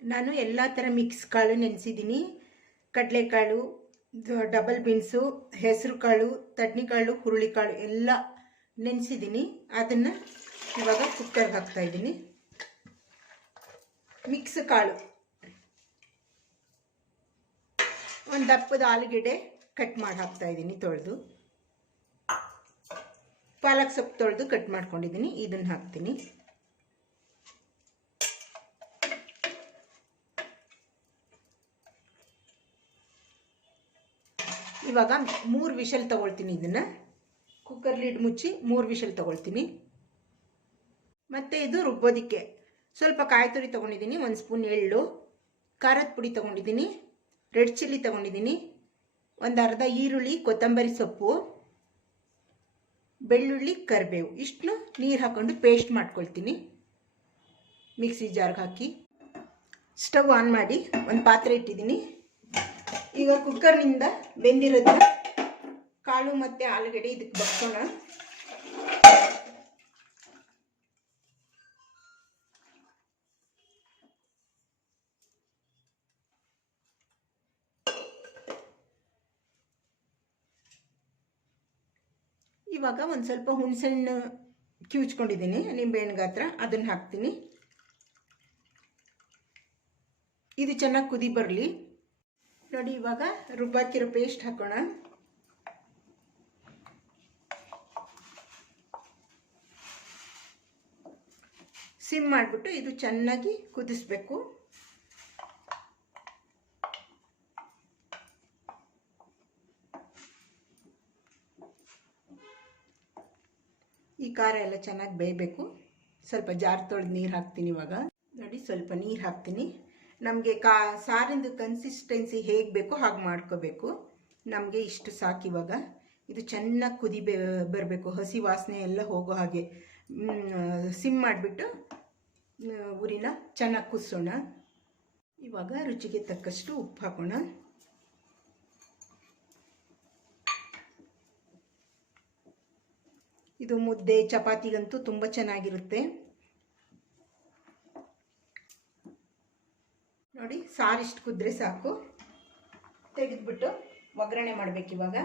ನಾನು ಎಲ್ಲ ಥರ ಮಿಕ್ಸ್ ಕಾಳು ನೆನೆಸಿದ್ದೀನಿ. ಕಡಲೆಕಾಳು, ಡಬಲ್ ಬೀನ್ಸು, ಹೆಸರು ಕಾಳು, ತಡ್ನಿಕಾಳು, ಹುರುಳಿಕಾಳು ಎಲ್ಲ ನೆನೆಸಿದ್ದೀನಿ. ಅದನ್ನು ಇವಾಗ ಕುಕ್ಕರ್ಗೆ ಹಾಕ್ತಾಯಿದ್ದೀನಿ. ಮಿಕ್ಸ್ ಕಾಳು, ಒಂದು ದಪ್ಪದ ಆಲೂಗೆಡ್ಡೆ ಕಟ್ ಮಾಡಿ ಹಾಕ್ತಾಯಿದ್ದೀನಿ ತೊಳೆದು. ಪಾಲಕ್ ಸೊಪ್ಪು ತೊಳೆದು ಕಟ್ ಮಾಡ್ಕೊಂಡಿದ್ದೀನಿ, ಇದನ್ನು ಹಾಕ್ತೀನಿ. ಇವಾಗ 3 ವಿಷಲ್ ತಗೊಳ್ತೀನಿ. ಇದನ್ನು ಕುಕ್ಕರ್ ಲಿಡ್ ಮುಚ್ಚಿ 3 ವಿಷಲ್ ತಗೊಳ್ತೀನಿ. ಮತ್ತು ಇದು ರುಬ್ಬೋದಕ್ಕೆ ಸ್ವಲ್ಪ ಕಾಯಿ ತುರಿ ತೊಗೊಂಡಿದ್ದೀನಿ, 1 ಸ್ಪೂನ್ ಎಳ್ಳು, ಖಾರದ ಪುಡಿ ತೊಗೊಂಡಿದ್ದೀನಿ, ರೆಡ್ ಚಿಲ್ಲಿ ತೊಗೊಂಡಿದ್ದೀನಿ, ಒಂದು ಅರ್ಧ ಈರುಳ್ಳಿ, ಕೊತ್ತಂಬರಿ ಸೊಪ್ಪು, ಬೆಳ್ಳುಳ್ಳಿ, ಕರಿಬೇವು, ಇಷ್ಟನ್ನು ನೀರು ಹಾಕ್ಕೊಂಡು ಪೇಸ್ಟ್ ಮಾಡ್ಕೊಳ್ತೀನಿ. ಮಿಕ್ಸಿ ಜಾರ್ಗೆ ಹಾಕಿ ಸ್ಟವ್ ಆನ್ ಮಾಡಿ ಒಂದು ಪಾತ್ರೆ ಇಟ್ಟಿದ್ದೀನಿ. ಈಗ ಕುಕ್ಕರ್ನಿಂದ ಬೆಂದಿರೋದು ಕಾಳು ಮತ್ತು ಆಲೂಗಡ್ಡೆ ಇದಕ್ಕೆ ಬಗ್ಸೋಣ. ಇವಾಗ ಒಂದು ಸ್ವಲ್ಪ ಹುಣಸೆಹಣ್ಣು ಕಿವುಚ್ಕೊಂಡಿದ್ದೀನಿ, ನಿಂಬೆಹಣ್ಣು ಗಾತ್ರ, ಅದನ್ನು ಹಾಕ್ತೀನಿ. ಇದು ಚೆನ್ನಾಗಿ ಕುದಿ ಬರಲಿ. ನೋಡಿ, ಇವಾಗ ರುಬ್ಬಾಕಿರೋ ಪೇಸ್ಟ್ ಹಾಕೋಣ. ಸಿಮ್ ಮಾಡಿಬಿಟ್ಟು ಇದು ಚೆನ್ನಾಗಿ ಕುದಿಸ್ಬೇಕು. ಈ ಖಾರ ಎಲ್ಲ ಚೆನ್ನಾಗಿ ಬೇಯಬೇಕು. ಸ್ವಲ್ಪ ಜಾರ್ ತೊಳೆದು ನೀರು ಹಾಕ್ತೀನಿ. ಇವಾಗ ನೋಡಿ, ಸ್ವಲ್ಪ ನೀರು ಹಾಕ್ತೀನಿ. ನಮಗೆ ಸಾರಿಂದು ಕನ್ಸಿಸ್ಟೆನ್ಸಿ ಹೇಗೆ ಬೇಕೋ ಹಾಗೆ ಮಾಡ್ಕೋಬೇಕು. ನಮಗೆ ಇಷ್ಟು ಸಾಕು. ಇವಾಗ ಇದು ಚೆನ್ನಾಗಿ ಕುದಿ ಬರಬೇಕು, ಹಸಿ ವಾಸನೆ ಎಲ್ಲ ಹೋಗೋ ಹಾಗೆ ಸಿಮ್ ಮಾಡಿಬಿಟ್ಟು ಉರಿನ ಚೆನ್ನಾಗಿ ಕುದಿಸೋಣ. ಇವಾಗ ರುಚಿಗೆ ತಕ್ಕಷ್ಟು ಉಪ್ಪು ಹಾಕೋಣ. ಇದು ಮುದ್ದೆ ಚಪಾತಿಗಂತೂ ತುಂಬ ಚೆನ್ನಾಗಿರುತ್ತೆ. ನೋಡಿ, ಸಾರಿಷ್ಟು ಕುದ್ರೆ ಸಾಕು. ತೆಗೆದ್ಬಿಟ್ಟು ಒಗ್ಗರಣೆ ಮಾಡಬೇಕು. ಇವಾಗ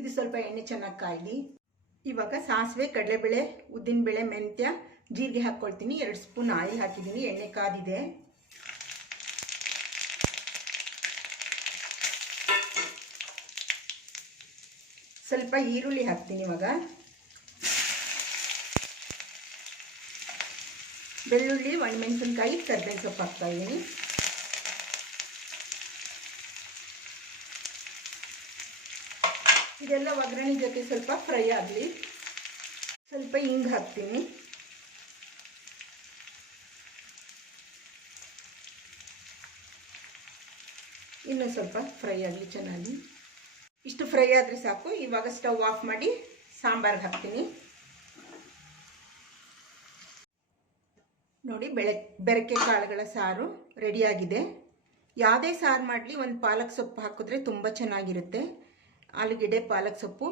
ಇದು ಸ್ವಲ್ಪ ಎಣ್ಣೆ ಚೆನ್ನಾಗಿ ಕಾಯ್ಲಿ. ಇವಾಗ ಸಾಸಿವೆ, ಕಡಲೆಬೇಳೆ, ಉದ್ದಿನಬೇಳೆ, ಮೆಂತ್ಯ, ಜೀರಿಗೆ ಹಾಕ್ಕೊಳ್ತೀನಿ. 2 ಸ್ಪೂನ್ ಆಯಿಲ್ ಹಾಕಿದ್ದೀನಿ. ಎಣ್ಣೆ ಕಾದಿದೆ. ಸ್ವಲ್ಪ ಈರುಳ್ಳಿ ಹಾಕ್ತೀನಿ. ಇವಾಗ ಬೆಳ್ಳುಳ್ಳಿ, ಒಣಮೆಣಸಿನ್ಕಾಯಿ, ಕರಿಬೇವು ಸೊಪ್ಪು ಹಾಕ್ತಾಯಿದ್ದೀನಿ. ಇದೆಲ್ಲ ಒಗ್ಗರಣೆ ಜೊತೆ ಸ್ವಲ್ಪ ಫ್ರೈ ಆಗಲಿ. ಸ್ವಲ್ಪ ಹಿಂಗೆ ಹಾಕ್ತೀನಿ. ಇನ್ನೂ ಸ್ವಲ್ಪ ಫ್ರೈ ಆಗಲಿ ಚೆನ್ನಾಗಿ. ಇಷ್ಟು ಫ್ರೈ ಆದರೆ ಸಾಕು. ಇವಾಗ ಸ್ಟವ್ ಆಫ್ ಮಾಡಿ ಸಾಂಬಾರ್ಗೆ ಹಾಕ್ತೀನಿ. ನೋಡಿ, ಬೆರಕೆ ಕಾಳುಗಳ ಸಾರು ರೆಡಿಯಾಗಿದೆ. ಯಾವುದೇ ಸಾರು ಮಾಡಲಿ ಒಂದು ಪಾಲಕ್ ಸೊಪ್ಪು ಹಾಕಿದ್ರೆ ತುಂಬ ಚೆನ್ನಾಗಿರುತ್ತೆ. ಆಲೂಗೆಡ್ಡೆ, ಪಾಲಕ್ ಸೊಪ್ಪು,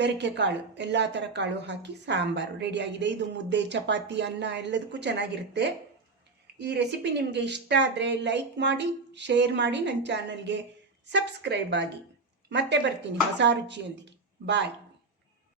ಬೆರಕೆ ಕಾಳು, ಎಲ್ಲ ಥರ ಕಾಳು ಹಾಕಿ ಸಾಂಬಾರು ರೆಡಿಯಾಗಿದೆ. ಇದು ಮುದ್ದೆ, ಚಪಾತಿ, ಅನ್ನ ಎಲ್ಲದಕ್ಕೂ ಚೆನ್ನಾಗಿರುತ್ತೆ. ಈ ರೆಸಿಪಿ ನಿಮಗೆ ಇಷ್ಟ ಆದರೆ ಲೈಕ್ ಮಾಡಿ, ಶೇರ್ ಮಾಡಿ, ನನ್ನ ಚಾನಲ್ಗೆ ಸಬ್ಸ್ಕ್ರೈಬ್ ಆಗಿ. ಮತ್ತೆ ಬರ್ತೀನಿ ಹೊಸ ರುಚಿಯೊಂದಿಗೆ. ಬಾಯ್.